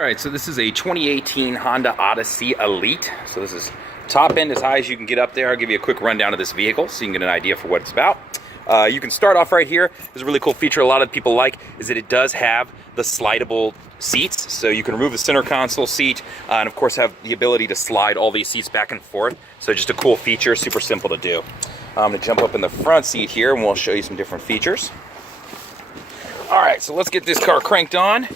All right, so this is a 2018 Honda Odyssey Elite. So this is top end as high as you can get up there. I'll give you a quick rundown of this vehicle so you can get an idea for what it's about. You can start off right here. There's a really cool feature a lot of people like is that it does have the slidable seats. So you can remove the center console seat and of course have the ability to slide all these seats back and forth. So just a cool feature, super simple to do. I'm gonna jump up in the front seat here and we'll show you some different features. All right, so let's get this car cranked on.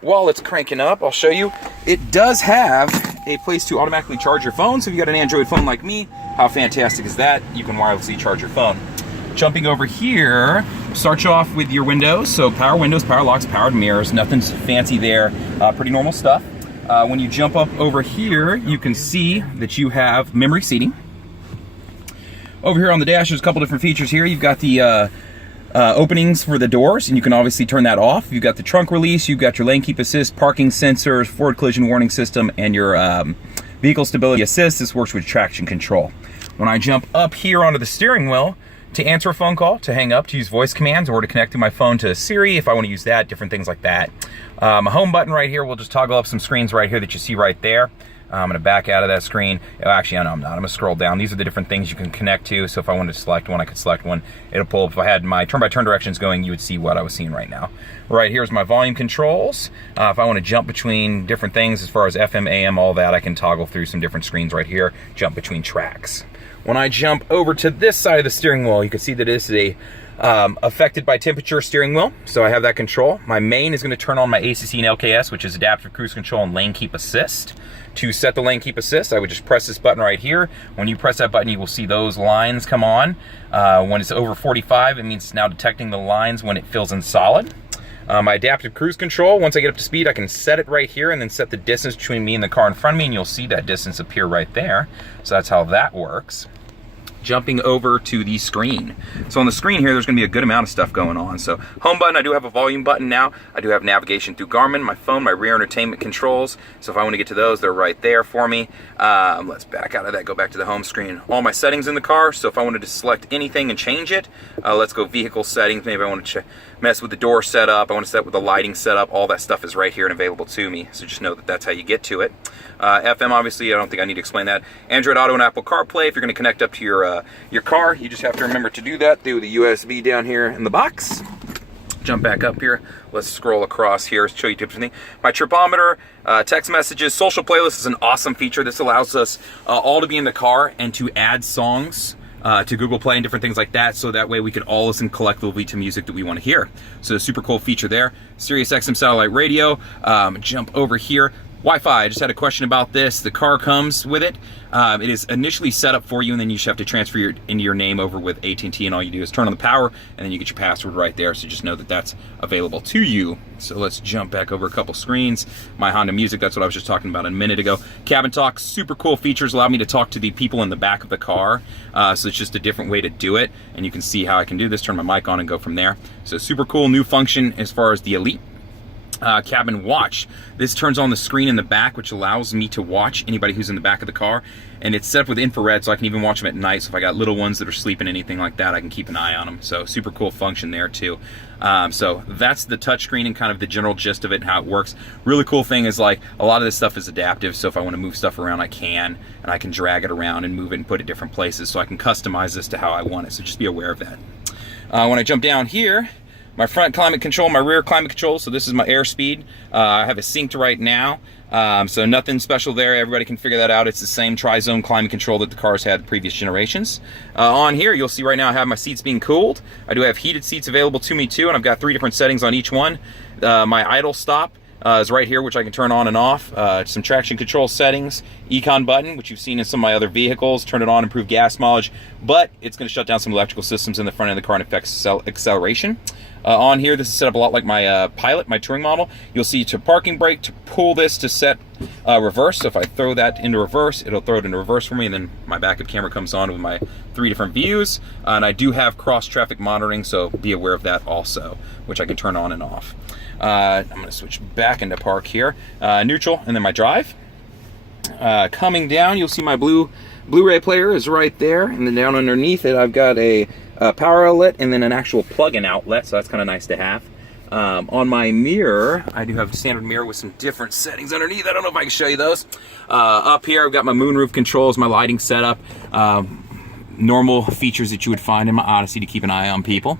While it's cranking up, I'll show you. It does have a place to automatically charge your phone. So if you got an Android phone like me, how fantastic is that? You can wirelessly charge your phone. Jumping over here, start you off with your windows. So power windows, power locks, powered mirrors, nothing fancy there. Pretty normal stuff. When you jump up over here, you can see that you have memory seating. Over here on the dash, there's a couple different features here. You've got the openings for the doors, and you can obviously turn that off. You've got the trunk release, you've got your lane keep assist, parking sensors, forward collision warning system, and your vehicle stability assist. This works with traction control. When I jump up here onto the steering wheel, to answer a phone call, to hang up, to use voice commands, or to connect to my phone to Siri if I want to use that, different things like that. A home button right here will just toggle up some screens right here that you see right there. I'm gonna back out of that screen. Actually, no, I'm not. I'm gonna scroll down. These are the different things you can connect to. So if I wanted to select one, I could select one. It'll pull up. If I had my turn-by-turn directions going, you would see what I was seeing right now. Right here's my volume controls. If I want to jump between different things as far as FM, AM, all that, I can toggle through some different screens right here, jump between tracks. When I jump over to this side of the steering wheel, you can see that this is a affected by temperature steering wheel, so I have that control. My main is going to turn on my ACC and LKS, which is adaptive cruise control and lane keep assist. To set the lane keep assist, I would just press this button right here. When you press that button, you will see those lines come on. When it's over 45, it means it's now detecting the lines when it fills in solid. My adaptive cruise control, once I get up to speed, I can set it right here and then set the distance between me and the car in front of me, and you'll see that distance appear right there. So that's how that works. Jumping over to the screen. So on the screen here, there's gonna be a good amount of stuff going on. So home button, I do have a volume button now. I do have navigation through Garmin, my phone, my rear entertainment controls. So if I wanna get to those, they're right there for me. Let's back out of that, go back to the home screen. All my settings in the car, so if I wanted to select anything and change it, let's go vehicle settings. Maybe I wanna mess with the door setup, I wanna set with the lighting setup, all that stuff is right here and available to me. So just know that that's how you get to it. FM, obviously, I don't think I need to explain that. Android Auto and Apple CarPlay, if you're gonna connect up to your car, you just have to remember to do that through the USB down here in the box. Jump back up here. Let's scroll across here, show you different things. My tripometer, text messages, social playlist is an awesome feature. This allows us all to be in the car and to add songs to Google Play and different things like that, so that way we can all listen collectively to music that we want to hear. So a super cool feature there. Sirius XM satellite radio. Jump over here. Wi-Fi, I just had a question about this. The car comes with it. It is initially set up for you, and then you just have to transfer into your name over with AT&T, and all you do is turn on the power, and then you get your password right there. So just know that that's available to you. So let's jump back over a couple screens. My Honda Music, that's what I was just talking about a minute ago. Cabin Talk, super cool features, allow me to talk to the people in the back of the car. So it's just a different way to do it, and you can see how I can do this, turn my mic on and go from there. So super cool new function as far as the Elite. Cabin watch. This turns on the screen in the back, which allows me to watch anybody who's in the back of the car, and it's set up with infrared, so I can even watch them at night. So if I got little ones that are sleeping, anything like that, I can keep an eye on them. So super cool function there too. So that's the touchscreen and kind of the general gist of it and how it works. Really cool thing is, like, a lot of this stuff is adaptive, so if I want to move stuff around, I can, and I can drag it around and move it and put it different places, so I can customize this to how I want it. So just be aware of that. When I jump down here, my front climate control, my rear climate control, so this is my airspeed. I have it synced right now, so nothing special there. Everybody can figure that out. It's the same tri-zone climate control that the cars had previous generations. On here, you'll see right now I have my seats being cooled. I do have heated seats available to me too, and I've got 3 different settings on each one. My idle stop is right here, which I can turn on and off. Some traction control settings, Econ button, which you've seen in some of my other vehicles, turn it on, improve gas mileage, but it's going to shut down some electrical systems in the front end of the car and affect acceleration. On here, this is set up a lot like my Pilot, my touring model. You'll see to parking brake, to pull this to set reverse. So if I throw that into reverse, it'll throw it into reverse for me, and then my backup camera comes on with my 3 different views. And I do have cross traffic monitoring, so be aware of that also, which I can turn on and off. I'm going to switch back into park here. Neutral, and then my drive. Coming down, you'll see my Blu-ray player is right there, and then down underneath it, I've got a power outlet and then an actual plug-in outlet, so that's kind of nice to have. On my mirror, I do have a standard mirror with some different settings underneath. I don't know if I can show you those. Up here, I've got my moonroof controls, my lighting setup, normal features that you would find in my Odyssey to keep an eye on people.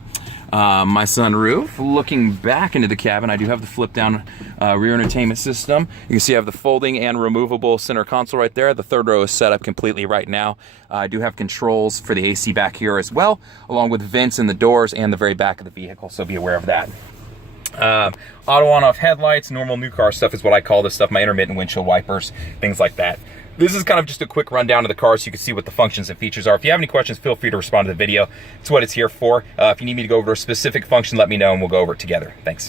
My sunroof. Looking back into the cabin, I do have the flip down rear entertainment system. You can see I have the folding and removable center console right there. The third row is set up completely right now. I do have controls for the AC back here as well, along with vents in the doors and the very back of the vehicle, so be aware of that. Auto on-off headlights, normal new car stuff is what I call this stuff, my intermittent windshield wipers, things like that. This is kind of just a quick rundown of the car so you can see what the functions and features are. If you have any questions, feel free to respond to the video. It's what it's here for. If you need me to go over a specific function, let me know and we'll go over it together. Thanks.